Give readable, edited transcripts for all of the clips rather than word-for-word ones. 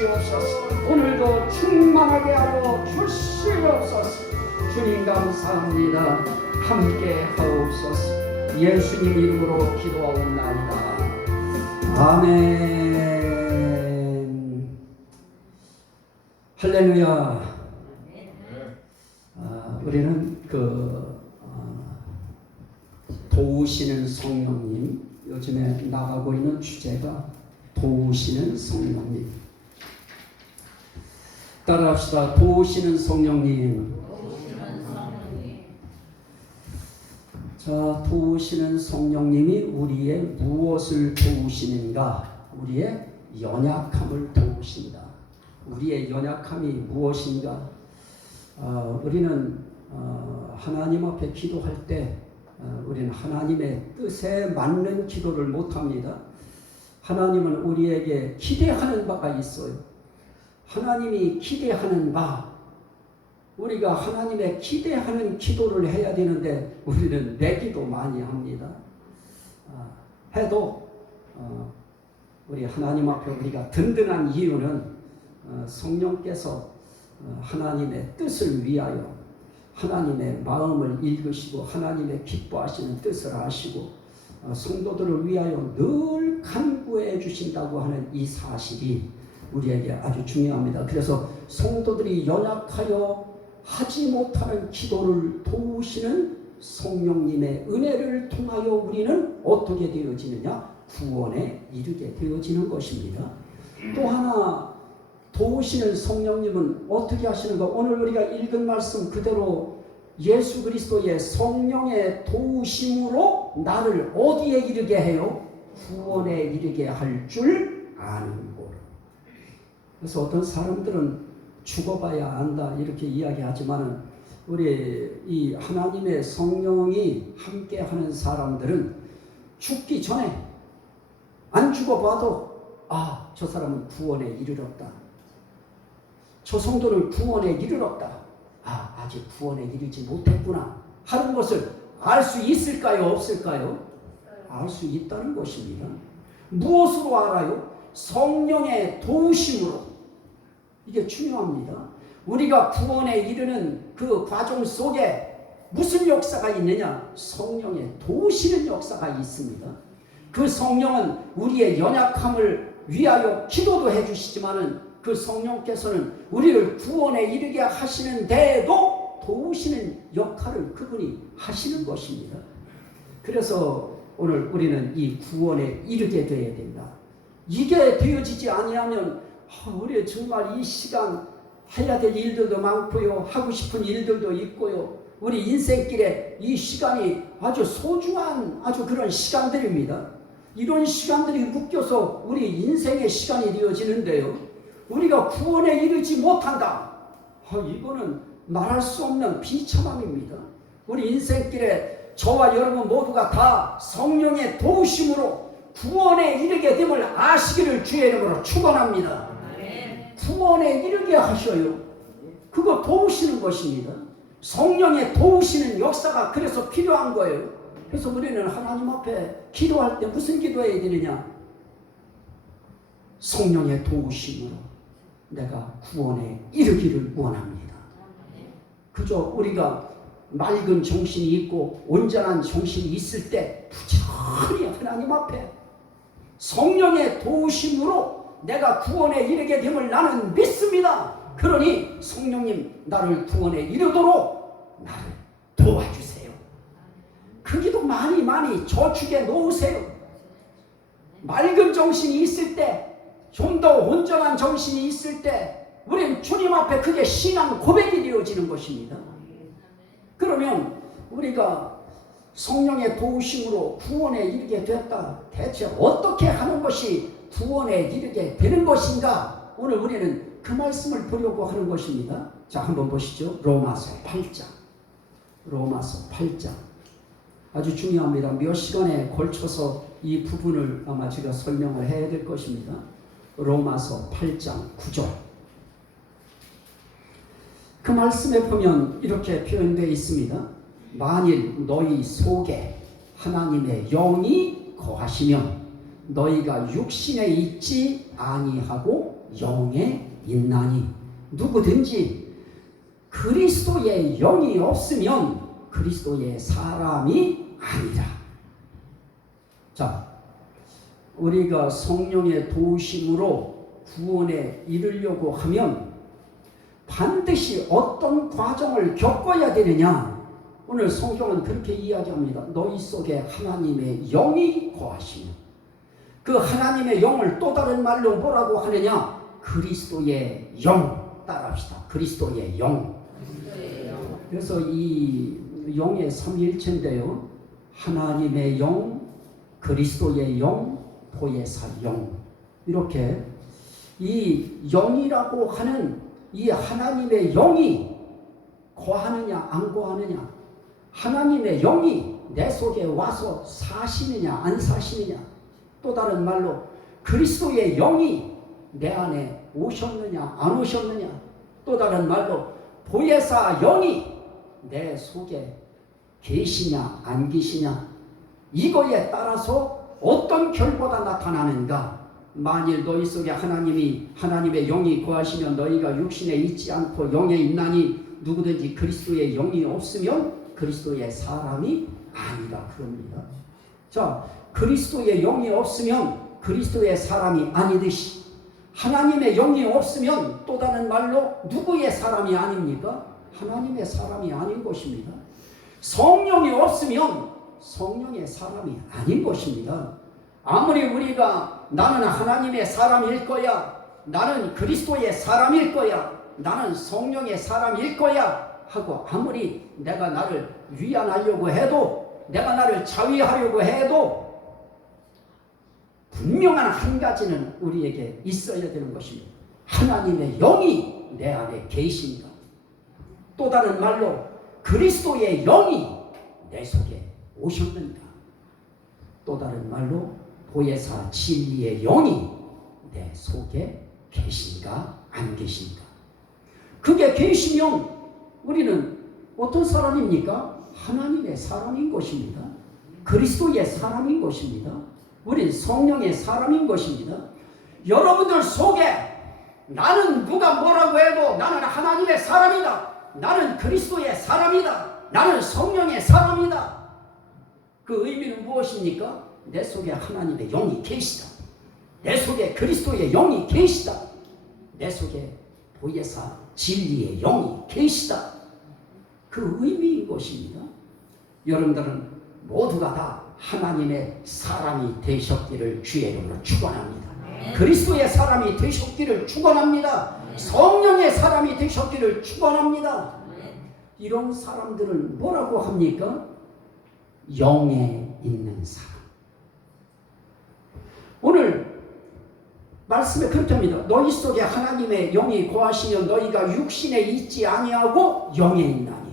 주시옵소서. 오늘도 충만하게 하여 주시옵소서. 주님 감사합니다. 함께 하옵소서. 예수님 이름으로 기도하옵나이다. 아멘. 할렐루야. 우리는 도우시는 성령님, 요즘에 나가고 있는 주제가 도우시는 성령님. 따라합시다. 도우시는 성령님. 자, 도우시는 성령님이 우리의 무엇을 도우시는가? 우리의 연약함을 도우신다. 우리의 연약함이 무엇인가? 우리는 하나님 앞에 기도할 때 우리는 하나님의 뜻에 맞는 기도를 못합니다. 하나님은 우리에게 기대하는 바가 있어요. 하나님이 기대하는 바, 우리가 하나님의 기대하는 기도를 해야 되는데 우리는 내기도 많이 합니다. 해도 우리 하나님 앞에 우리가 든든한 이유는 성령께서 하나님의 뜻을 위하여 하나님의 마음을 읽으시고 하나님의 기뻐하시는 뜻을 아시고 성도들을 위하여 늘 간구해 주신다고 하는 이 사실이 우리에게 아주 중요합니다. 그래서 성도들이 연약하여 하지 못하는 기도를 도우시는 성령님의 은혜를 통하여 우리는 어떻게 되어지느냐? 구원에 이르게 되어지는 것입니다. 또 하나 도우시는 성령님은 어떻게 하시는가? 오늘 우리가 읽은 말씀 그대로 예수 그리스도의 성령의 도우심으로 나를 어디에 이르게 해요? 구원에 이르게 할 줄 아는 것. 그래서 어떤 사람들은 죽어봐야 안다 이렇게 이야기하지만 우리 이 하나님의 성령이 함께하는 사람들은 죽기 전에 안 죽어봐도 저 사람은 구원에 이르렀다. 저 성도는 구원에 이르렀다. 아직 구원에 이르지 못했구나 하는 것을 알 수 있을까요? 없을까요? 알 수 있다는 것입니다. 무엇으로 알아요? 성령의 도우심으로. 이게 중요합니다. 우리가 구원에 이르는 그 과정 속에 무슨 역사가 있느냐? 성령의 도우시는 역사가 있습니다. 그 성령은 우리의 연약함을 위하여 기도도 해주시지만은 그 성령께서는 우리를 구원에 이르게 하시는데도 도우시는 역할을 그분이 하시는 것입니다. 그래서 오늘 우리는 이 구원에 이르게 되어야 된다. 이게 되어지지 아니하면 우리 정말 이 시간 해야 될 일들도 많고요. 하고 싶은 일들도 있고요. 우리 인생길에 이 시간이 아주 소중한 아주 그런 시간들입니다. 이런 시간들이 묶여서 우리 인생의 시간이 되어지는데요. 우리가 구원에 이르지 못한다. 이거는 말할 수 없는 비참함입니다. 우리 인생길에 저와 여러분 모두가 다 성령의 도우심으로 구원에 이르게 됨을 아시기를 주의 이름으로 축원합니다. 구원에 이르게 하셔요. 그거 도우시는 것입니다. 성령의 도우시는 역사가 그래서 필요한 거예요. 그래서 우리는 하나님 앞에 기도할 때 무슨 기도해야 되느냐? 성령의 도우심으로 내가 구원에 이르기를 원합니다. 그저 우리가 맑은 정신이 있고 온전한 정신이 있을 때 부지런히 하나님 앞에 성령의 도우심으로 내가 구원에 이르게 됨을 나는 믿습니다. 그러니 성령님 나를 구원에 이르도록 나를 도와주세요. 그 기도 많이 저축해 놓으세요. 맑은 정신이 있을 때, 좀 더 온전한 정신이 있을 때 우리는 주님 앞에 그게 신앙 고백이 되어지는 것입니다. 그러면 우리가 성령의 도우심으로 구원에 이르게 됐다. 대체 어떻게 하는 것이 구원에 이르게 되는 것인가? 오늘 우리는 그 말씀을 보려고 하는 것입니다. 자, 한번 보시죠. 로마서 8장. 로마서 8장. 아주 중요합니다. 몇 시간에 걸쳐서 이 부분을 아마 제가 설명을 해야 될 것입니다. 로마서 8장 9절. 그 말씀에 보면 이렇게 표현되어 있습니다. 만일 너희 속에 하나님의 영이 거하시면 너희가 육신에 있지 아니하고 영에 있나니. 누구든지 그리스도의 영이 없으면 그리스도의 사람이 아니라. 자, 우리가 성령의 도우심으로 구원에 이르려고 하면 반드시 어떤 과정을 겪어야 되느냐? 오늘 성경은 그렇게 이야기합니다. 너희 속에 하나님의 영이 거하시며. 그 하나님의 영을 또 다른 말로 뭐라고 하느냐? 그리스도의 영. 따라합시다. 그리스도의 영. 그래서 이 영의 삼위일체인데요. 하나님의 영, 그리스도의 영, 보혜사 영. 이렇게 이 영이라고 하는 이 하나님의 영이 거하느냐 안 거하느냐, 하나님의 영이 내 속에 와서 사시느냐 안 사시느냐, 또 다른 말로 그리스도의 영이 내 안에 오셨느냐 안 오셨느냐, 또 다른 말로 보혜사 영이 내 속에 계시냐 안 계시냐, 이거에 따라서 어떤 결과가 나타나는가. 만일 너희 속에 하나님의 영이 거하시면 너희가 육신에 있지 않고 영에 있나니 누구든지 그리스도의 영이 없으면 그리스도의 사람이 아니라 그럽니다. 자, 그리스도의 영이 없으면 그리스도의 사람이 아니듯이 하나님의 영이 없으면 또 다른 말로 누구의 사람이 아닙니까? 하나님의 사람이 아닌 것입니다. 성령이 없으면 성령의 사람이 아닌 것입니다. 아무리 우리가 나는 하나님의 사람일 거야, 나는 그리스도의 사람일 거야, 나는 성령의 사람일 거야 하고 아무리 내가 나를 위안하려고 해도, 내가 나를 자위하려고 해도 분명한 한 가지는 우리에게 있어야 되는 것입니다. 하나님의 영이 내 안에 계신가. 또 다른 말로 그리스도의 영이 내 속에 오셨는가. 또 다른 말로 보혜사 진리의 영이 내 속에 계신가 안 계신가. 그게 계시면 우리는 어떤 사람입니까? 하나님의 사람인 것입니다. 그리스도의 사람인 것입니다. 우린 성령의 사람인 것입니다. 여러분들 속에 나는 누가 뭐라고 해도 나는 하나님의 사람이다, 나는 그리스도의 사람이다, 나는 성령의 사람이다. 그 의미는 무엇입니까? 내 속에 하나님의 영이 계시다, 내 속에 그리스도의 영이 계시다, 내 속에 보혜사 진리의 영이 계시다. 그 의미인 것입니다. 여러분들은 모두가 다 하나님의 사람이 되셨기를 주의 이름으로 축원합니다. 그리스도의 사람이 되셨기를 축원합니다. 성령의 사람이 되셨기를 축원합니다. 이런 사람들은 뭐라고 합니까? 영에 있는 사람. 오늘 말씀에 그렇게 합니다. 너희 속에 하나님의 영이 거하시면 너희가 육신에 있지 아니하고 영에 있나니.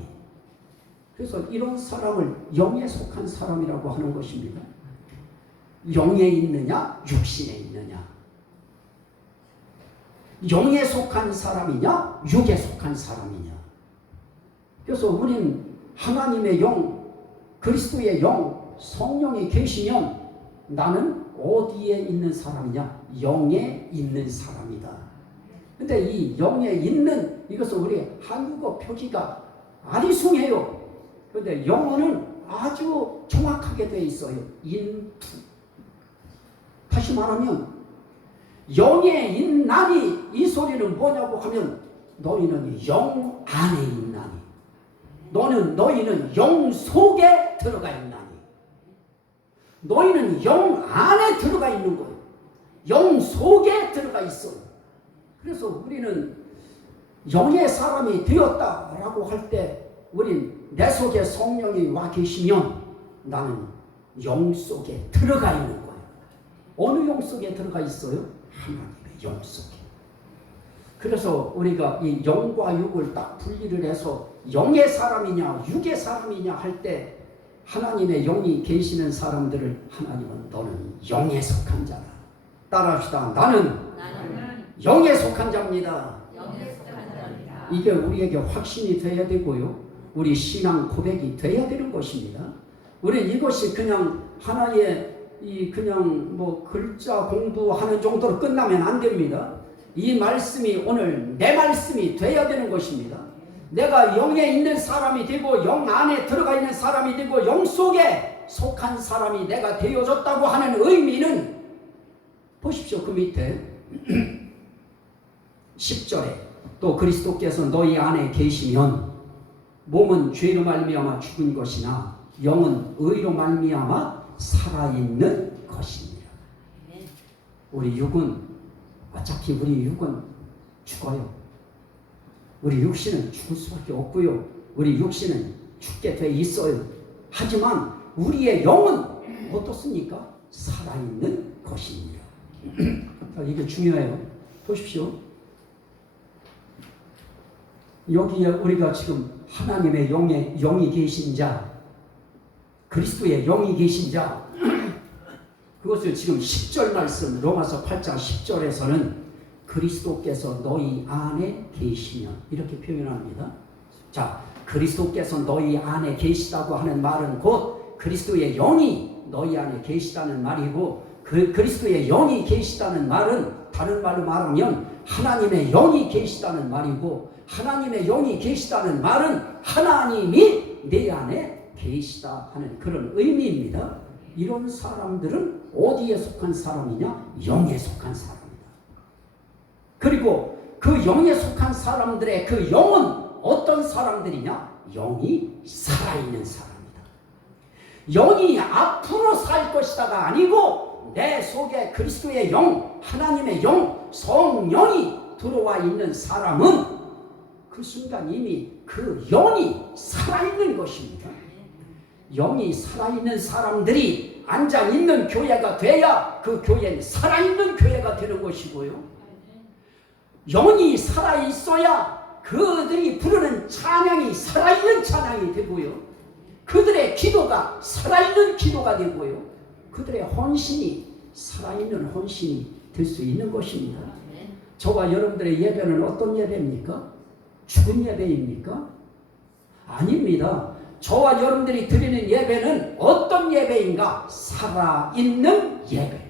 그래서 이런 사람을 영에 속한 사람이라고 하는 것입니다. 영에 있느냐 육신에 있느냐. 영에 속한 사람이냐 육에 속한 사람이냐. 그래서 우린 하나님의 영, 그리스도의 영, 성령이 계시면 나는 어디에 있는 사람이냐? 영에 있는 사람이다. 근데 이 영에 있는, 이것은 우리 한국어 표기가 아리송해요. 그런데 영어는 아주 정확하게 되어 있어요. 인투. 다시 말하면 영에 있나니, 이 소리는 뭐냐고 하면 너희는 영 안에 있나니, 너희는 영 속에 들어가 있나니, 너희는 영 안에 들어가 있는 거예요. 영 속에 들어가 있어요. 그래서 우리는 영의 사람이 되었다라고 할 때 우린 내 속에 성령이 와 계시면 나는 영 속에 들어가 있는 거예요. 어느 영 속에 들어가 있어요? 하나님의 영 속에. 그래서 우리가 이 영과 육을 딱 분리를 해서 영의 사람이냐 육의 사람이냐 할 때 하나님의 영이 계시는 사람들을 하나님은 너는 영에 속한 자다. 따라합시다. 나는 영에 속한 자입니다. 이게 우리에게 확신이 되어야 되고요. 우리 신앙 고백이 되어야 되는 것입니다. 우리는 이것이 그냥 하나의 그냥 글자 공부하는 정도로 끝나면 안 됩니다. 이 말씀이 오늘 내 말씀이 되어야 되는 것입니다. 내가 영에 있는 사람이 되고 영 안에 들어가 있는 사람이 되고 영 속에 속한 사람이 내가 되어졌다고 하는 의미는 보십시오. 그 밑에 10절에 또 그리스도께서 너희 안에 계시면 몸은 죄로 말미암아 죽은 것이나 영은 의로 말미암아 살아있는 것입니다. 우리 육은 어차피 우리 육은 죽어요. 우리 육신은 죽을 수밖에 없고요. 우리 육신은 죽게 돼 있어요. 하지만 우리의 영은 어떻습니까? 살아있는 것입니다. 이게 중요해요. 보십시오. 여기에 우리가 지금 하나님의 영이 계신 자, 그리스도의 영이 계신 자, 그것을 지금 10절 말씀 로마서 8장 10절에서는 그리스도께서 너희 안에 계시면 이렇게 표현합니다. 자, 그리스도께서 너희 안에 계시다고 하는 말은 곧 그리스도의 영이 너희 안에 계시다는 말이고, 그리스도의 영이 계시다는 말은 다른 말로 말하면 하나님의 영이 계시다는 말이고, 하나님의 영이 계시다는 말은 하나님이 내 안에 계시다 하는 그런 의미입니다. 이런 사람들은 어디에 속한 사람이냐? 영에 속한 사람이다. 그리고 그 영에 속한 사람들의 그 영은 어떤 사람들이냐? 영이 살아있는 사람이다. 영이 앞으로 살 것이다가 아니고 내 속에 그리스도의 영, 하나님의 영, 성령이 들어와 있는 사람은 그 순간 이미 그 영이 살아있는 것입니다. 영이 살아있는 사람들이 앉아있는 교회가 돼야 그 교회는 살아있는 교회가 되는 것이고요. 영이 살아있어야 그들이 부르는 찬양이 살아있는 찬양이 되고요. 그들의 기도가 살아있는 기도가 되고요. 그들의 헌신이 살아있는 헌신이 될 수 있는 것입니다. 저와 여러분들의 예배는 어떤 예배입니까? 죽은 예배입니까? 아닙니다. 저와 여러분들이 드리는 예배는 어떤 예배인가? 살아있는 예배.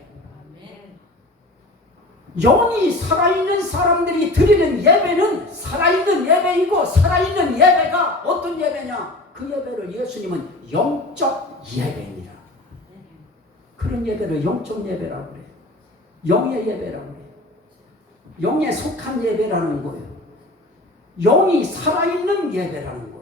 영이 살아있는 사람들이 드리는 예배는 살아있는 예배이고, 살아있는 예배가 어떤 예배냐? 그 예배를 예수님은 영적 예배입니다. 그런 예배를 영적 예배라고 그래요. 영의 예배라고 그래요. 영에 속한 예배라는 거예요. 영이 살아있는 예배라는 거예요.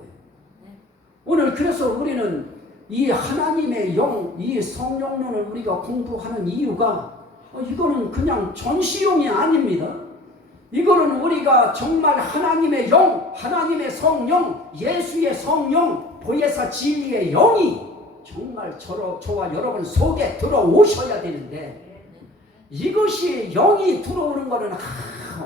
오늘 그래서 우리는 이 하나님의 영, 이 성령론을 우리가 공부하는 이유가 이거는 그냥 전시용이 아닙니다. 이거는 우리가 정말 하나님의 영, 하나님의 성령, 예수의 성령, 보혜사 진리의 영이 정말 저와 여러분 속에 들어오셔야 되는데, 이것이 영이 들어오는 것은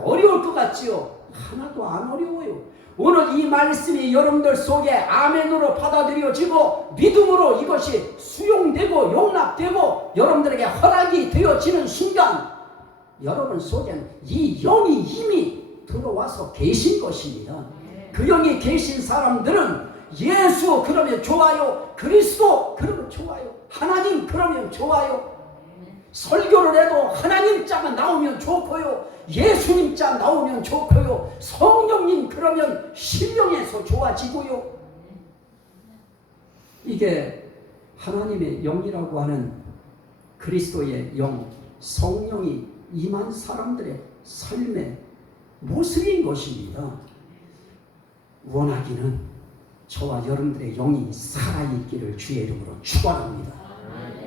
어려울 것 같지요? 하나도 안 어려워요. 오늘 이 말씀이 여러분들 속에 아멘으로 받아들여지고 믿음으로 이것이 수용되고 용납되고 여러분들에게 허락이 되어지는 순간 여러분 속에는 이 영이 이미 들어와서 계신 것입니다. 그 영이 계신 사람들은 예수 그러면 좋아요, 그리스도 그러면 좋아요, 하나님 그러면 좋아요, 설교를 해도 하나님 자가 나오면 좋고요, 예수님 자 나오면 좋고요, 성령님 그러면 신령해서 좋아지고요. 이게 하나님의 영이라고 하는 그리스도의 영, 성령이 임한 사람들의 삶의 모습인 것입니다. 원하기는 저와 여러분들의 영이 살아있기를 주의 이름으로 축원합니다.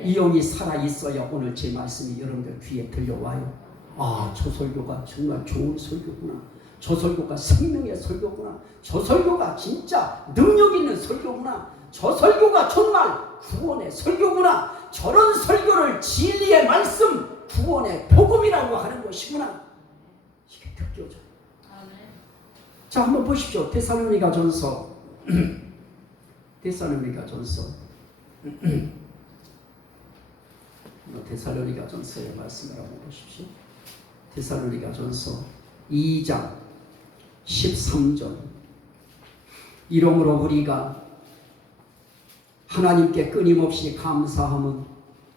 이 영이 살아있어야 오늘 제 말씀이 여러분들 귀에 들려와요. 아, 저 설교가 정말 좋은 설교구나. 저 설교가 생명의 설교구나. 저 설교가 진짜 능력 있는 설교구나. 저 설교가 정말 구원의 설교구나. 저런 설교를 진리의 말씀, 구원의 복음이라고 하는 것이구나. 이게 느껴져요. 자, 한번 보십시오. 데살로니가전서 데살로니가전서의 말씀을 한번 보십시오. 데살로니가전서 2장 13절. 이러므로 우리가 하나님께 끊임없이 감사함은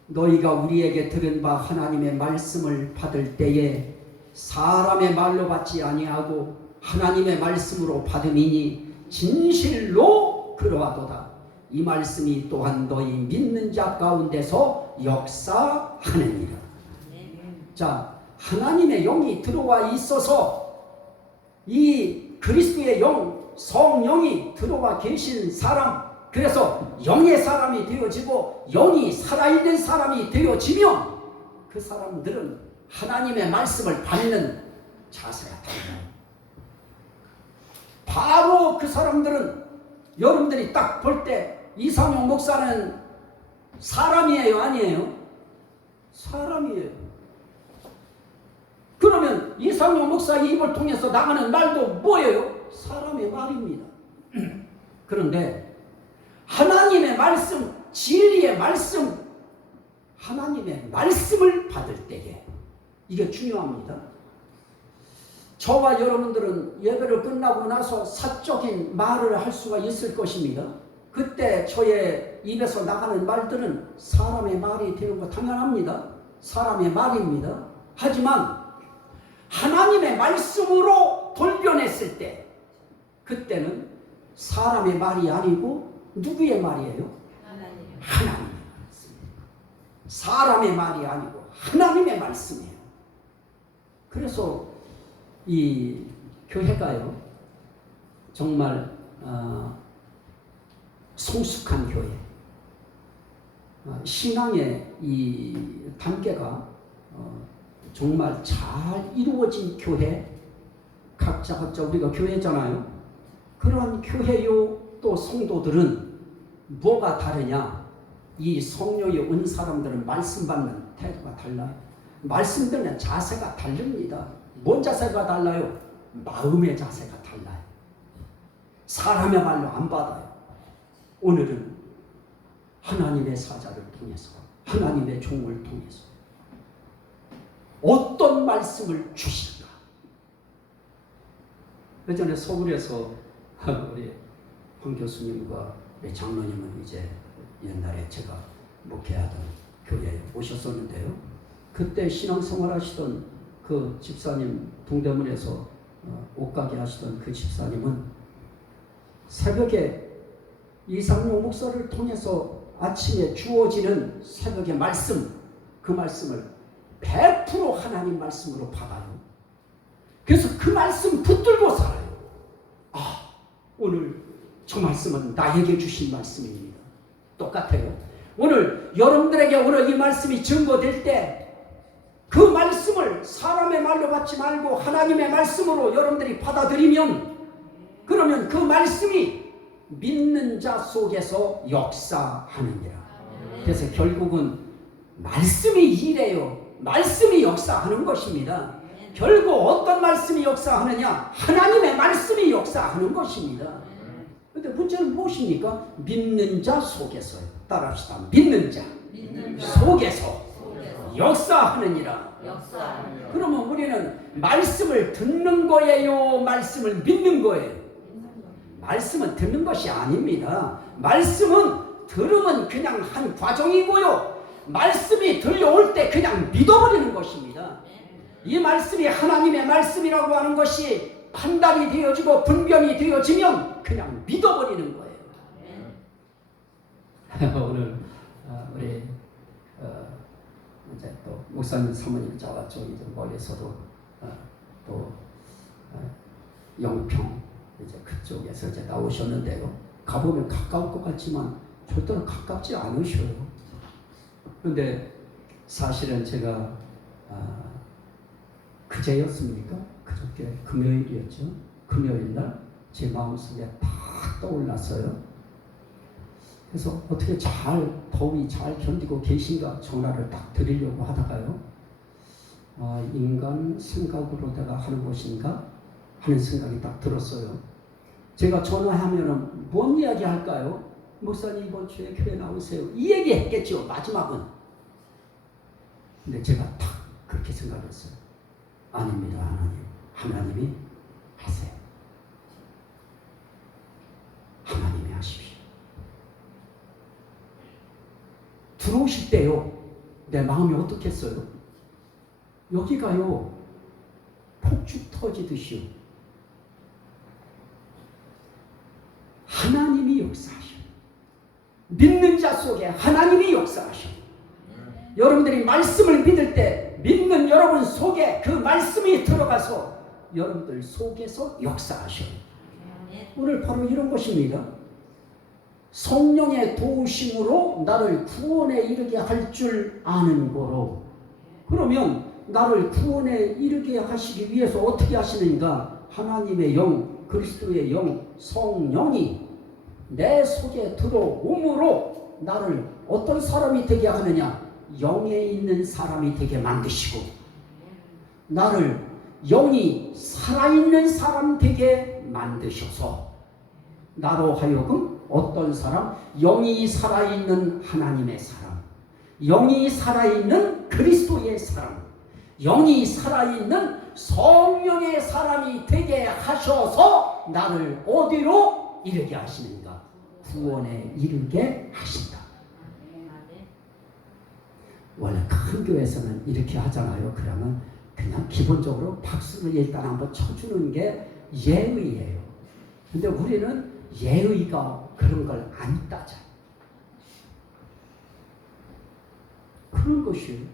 너희가 우리에게 들은 바 하나님의 말씀을 받을 때에 사람의 말로 받지 아니하고 하나님의 말씀으로 받음이니 진실로 그러하도다. 이 말씀이 또한 너희 믿는 자 가운데서 역사하느니라. 자, 하나님의 영이 들어와 있어서 이 그리스도의 영, 성령이 들어와 계신 사람, 그래서 영의 사람이 되어지고 영이 살아있는 사람이 되어지면 그 사람들은 하나님의 말씀을 받는 자세가 달라요. 바로 그 사람들은 여러분들이 딱 볼 때 이상용 목사는 사람이에요, 아니에요? 사람이에요. 그러면 이상용 목사의 입을 통해서 나가는 말도 뭐예요? 사람의 말입니다. 그런데 하나님의 말씀, 진리의 말씀, 하나님의 말씀을 받을 때에 이게 중요합니다. 저와 여러분들은 예배를 끝나고 나서 사적인 말을 할 수가 있을 것입니다. 그때 저의 입에서 나가는 말들은 사람의 말이 되는 거 당연합니다. 사람의 말입니다. 하지만 하나님의 말씀으로 돌변했을 때 그때는 사람의 말이 아니고 누구의 말이에요? 하나님의 말씀. 사람의 말이 아니고 하나님의 말씀이에요. 그래서 이 교회가요 정말 성숙한 교회, 신앙의 이 단계가 정말 잘 이루어진 교회, 각자 우리가 교회잖아요. 그러한 교회요 또 성도들은 뭐가 다르냐? 이 성령이 온 사람들은 말씀 받는 태도가 달라요. 말씀 듣는 자세가 다릅니다. 뭔 자세가 달라요? 마음의 자세가 달라요. 사람의 말로 안 받아요. 오늘은 하나님의 사자를 통해서, 하나님의 종을 통해서 어떤 말씀을 주실까? 예전에 서울에서 우리 황 교수님과 우리 장로님은 이제 옛날에 제가 목회하던 교회에 오셨었는데요. 그때 신앙생활 하시던 그 집사님, 동대문에서 옷가게 하시던 그 집사님은 새벽에 이상용 목사를 통해서 아침에 주어지는 새벽의 말씀, 그 말씀을 100% 하나님 말씀으로 받아요. 그래서 그 말씀 붙들고 살아요. 아, 오늘 저 말씀은 나에게 주신 말씀입니다. 똑같아요. 오늘 여러분들에게 오늘 이 말씀이 증거될 때 그 말씀을 사람의 말로 받지 말고 하나님의 말씀으로 여러분들이 받아들이면 그러면 그 말씀이 믿는 자 속에서 역사하느니라. 그래서 결국은 말씀이 일해요. 말씀이 역사하는 것입니다. 결국 어떤 말씀이 역사하느냐? 하나님의 말씀이 역사하는 것입니다. 그런데 문제는 무엇입니까? 믿는 자 속에서요. 따라합시다. 믿는 자 속에서 역사하느니라. 그러면 우리는 말씀을 듣는 거예요? 말씀을 믿는 거예요? 말씀은 듣는 것이 아닙니다. 말씀은 들으면 그냥 한 과정이고요. 말씀이 들려올 때 그냥 믿어버리는 것입니다. 이 말씀이 하나님의 말씀이라고 하는 것이 판단이 되어지고 분별이 되어지면 그냥 믿어버리는 거예요. 오늘 우리 이제 또 목사님 사모님 저와 저기 좀 멀리서도 또 영평 이제 그쪽에서 이제 나오셨는데요. 가보면 가까울 것 같지만 절대로 가깝지 않으셔요. 그런데 사실은 제가 그제였습니까? 그저께 금요일이었죠. 금요일날 제 마음속에 딱 떠올랐어요. 그래서 어떻게 더위 잘 견디고 계신가 전화를 딱 드리려고 하다가요. 인간 생각으로 내가 하는 것인가 하는 생각이 딱 들었어요. 제가 전화하면은 뭔 이야기 할까요? 목사님 이번 주에 교회 나오세요. 이 얘기 했겠죠. 마지막은. 근데 제가 딱 그렇게 생각했어요. 아닙니다. 하나님이 하세요. 하나님이 하십시오. 들어오실 때요. 내 마음이 어떻겠어요? 여기가요. 터지듯이요. 하나님이 역사하셔. 믿는 자 속에 하나님이 역사하셔. 여러분들이 말씀을 믿을 때 믿는 여러분 속에 그 말씀이 들어가서 여러분들 속에서 역사하셔요. 오늘 바로 이런 것입니다. 성령의 도우심으로 나를 구원에 이르게 할 줄 아는 거로. 그러면 나를 구원에 이르게 하시기 위해서 어떻게 하시는가? 하나님의 영, 그리스도의 영, 성령이 내 속에 들어옴으로 나를 어떤 사람이 되게 하느냐? 영에 있는 사람이 되게 만드시고 나를 영이 살아있는 사람 되게 만드셔서 나로 하여금 어떤 사람? 영이 살아있는 하나님의 사람, 영이 살아있는 그리스도의 사람, 영이 살아있는 성령의 사람이 되게 하셔서 나를 어디로 이르게 하시는가? 구원에 이르게 하신다. 원래 큰 교회에서는 이렇게 하잖아요. 그러면 그냥 기본적으로 박수를 일단 한번 쳐주는 게 예의예요. 근데 우리는 예의가 그런 걸 안 따져요. 그런 것이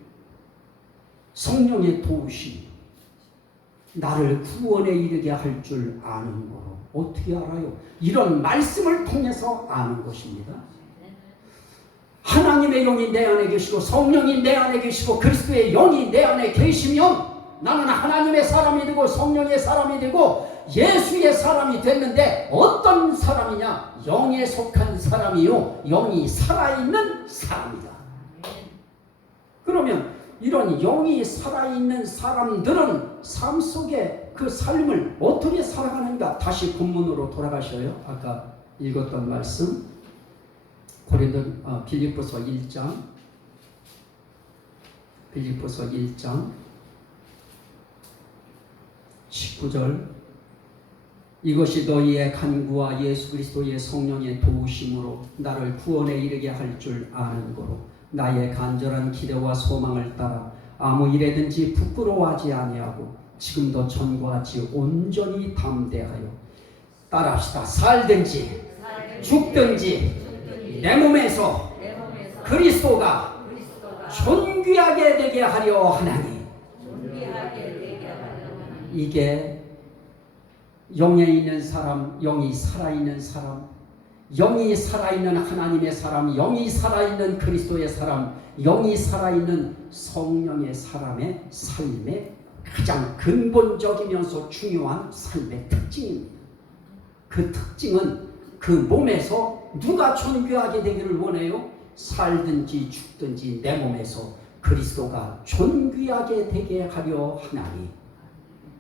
성령의 도우심, 나를 구원에 이르게 할 줄 아는 거로. 어떻게 알아요? 이런 말씀을 통해서 아는 것입니다. 하나님의 영이 내 안에 계시고 성령이 내 안에 계시고 그리스도의 영이 내 안에 계시면 나는 하나님의 사람이 되고 성령의 사람이 되고 예수의 사람이 됐는데 어떤 사람이냐? 영에 속한 사람이요 영이 살아있는 사람이다. 그러면 이런 영이 살아있는 사람들은 삶 속에 그 삶을 어떻게 살아가는가? 다시 본문으로 돌아가셔요. 아까 읽었던 말씀 빌립보서 1장 19절 이것이 너희의 간구와 예수 그리스도의 성령의 도우심으로 나를 구원에 이르게 할 줄 아는 거로 나의 간절한 기대와 소망을 따라 아무 일에든지 부끄러워하지 아니하고 지금도 전과같이 온전히 담대하여 따라합시다. 살든지 죽든지 내 몸에서 그리스도가 존귀하게 되게 하려 하나니. 이게 영에 있는 사람, 영이 살아있는 사람, 영이 살아있는 하나님의 사람, 영이 살아있는 그리스도의 사람, 영이 살아있는 성령의 사람의 삶의 가장 근본적이면서 중요한 삶의 특징입니다. 그 특징은 그 몸에서 누가 존귀하게 되기를 원해요? 살든지 죽든지 내 몸에서 그리스도가 존귀하게 되게 하려 하나니.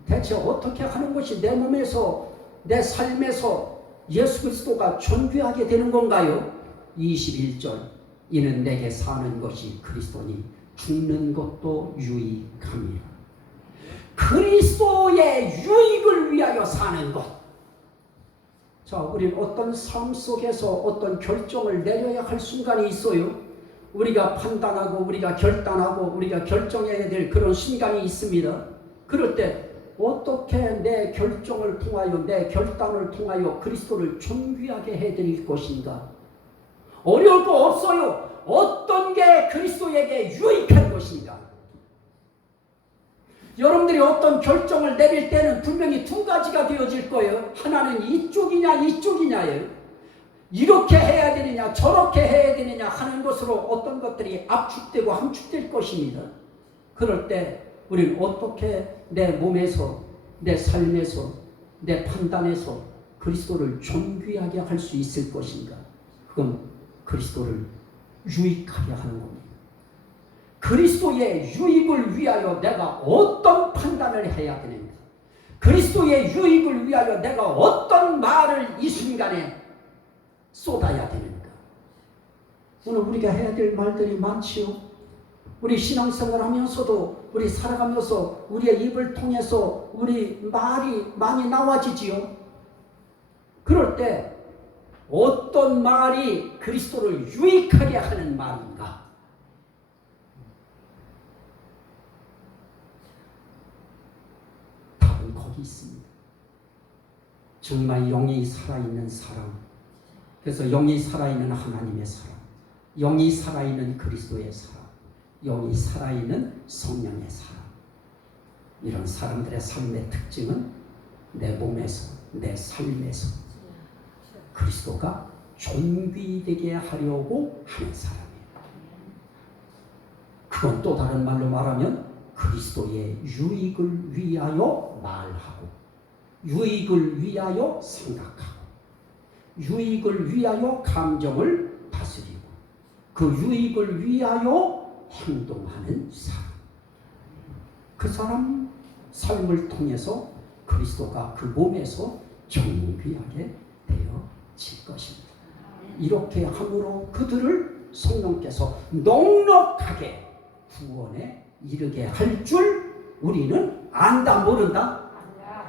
대체 어떻게 하는 것이 내 몸에서 내 삶에서 예수 그리스도가 존귀하게 되는 건가요? 21절 이는 내게 사는 것이 그리스도니 죽는 것도 유익함이라. 그리스도의 유익을 위하여 사는 것. 자, 우리는 어떤 삶 속에서 어떤 결정을 내려야 할 순간이 있어요. 우리가 판단하고 우리가 결단하고 우리가 결정해야 될 그런 순간이 있습니다. 그럴 때 어떻게 내 결정을 통하여 내 결단을 통하여 그리스도를 존귀하게 해드릴 것인가? 어려울 거 없어요. 어떤 게 그리스도에게 유익한 것인가? 여러분들이 어떤 결정을 내릴 때는 분명히 두 가지가 되어질 거예요. 하나는 이쪽이냐 이쪽이냐예요. 이렇게 해야 되느냐 저렇게 해야 되느냐 하는 것으로 어떤 것들이 압축되고 함축될 것입니다. 그럴 때 우리는 어떻게 내 몸에서 내 삶에서 내 판단에서 그리스도를 존귀하게 할 수 있을 것인가? 그건 그리스도를 유익하게 하는 겁니다. 그리스도의 유익을 위하여 내가 어떤 판단을 해야 되는가? 그리스도의 유익을 위하여 내가 어떤 말을 이 순간에 쏟아야 되는가? 오늘 우리가 해야 될 말들이 많지요. 우리 신앙생활 하면서도 우리 살아가면서 우리의 입을 통해서 우리 말이 많이 나와지지요. 그럴 때 어떤 말이 그리스도를 유익하게 하는 말인가? 답은 거기 있습니다. 정말 영이 살아있는 사람, 그래서 영이 살아있는 하나님의 사람, 영이 살아있는 그리스도의 사람, 영이 살아있는 성령의 사람, 이런 사람들의 삶의 특징은 내 몸에서, 내 삶에서 그리스도가 존귀되게 하려고 하는 사람이에요. 그건 또 다른 말로 말하면 그리스도의 유익을 위하여 말하고, 유익을 위하여 생각하고, 유익을 위하여 감정을 다스리고, 그 유익을 위하여 행동하는 사람. 그 사람 삶을 통해서 그리스도가 그 몸에서 존귀하게 되어질 것입니다. 이렇게 함으로 그들을 성령께서 넉넉하게 구원에 이르게 할 줄 우리는 안다, 모른다? 안다.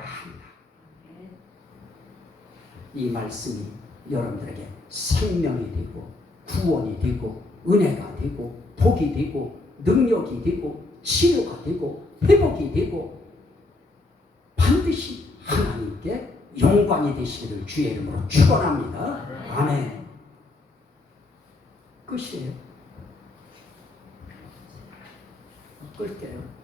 이 말씀이 여러분들에게 생명이 되고 구원이 되고 은혜가 되고 복이 되고 능력이 되고 치료가 되고 회복이 되고 반드시 하나님께 영광이 되시기를 주의 이름으로 축원합니다. 아멘. 끝이에요. 끌게요.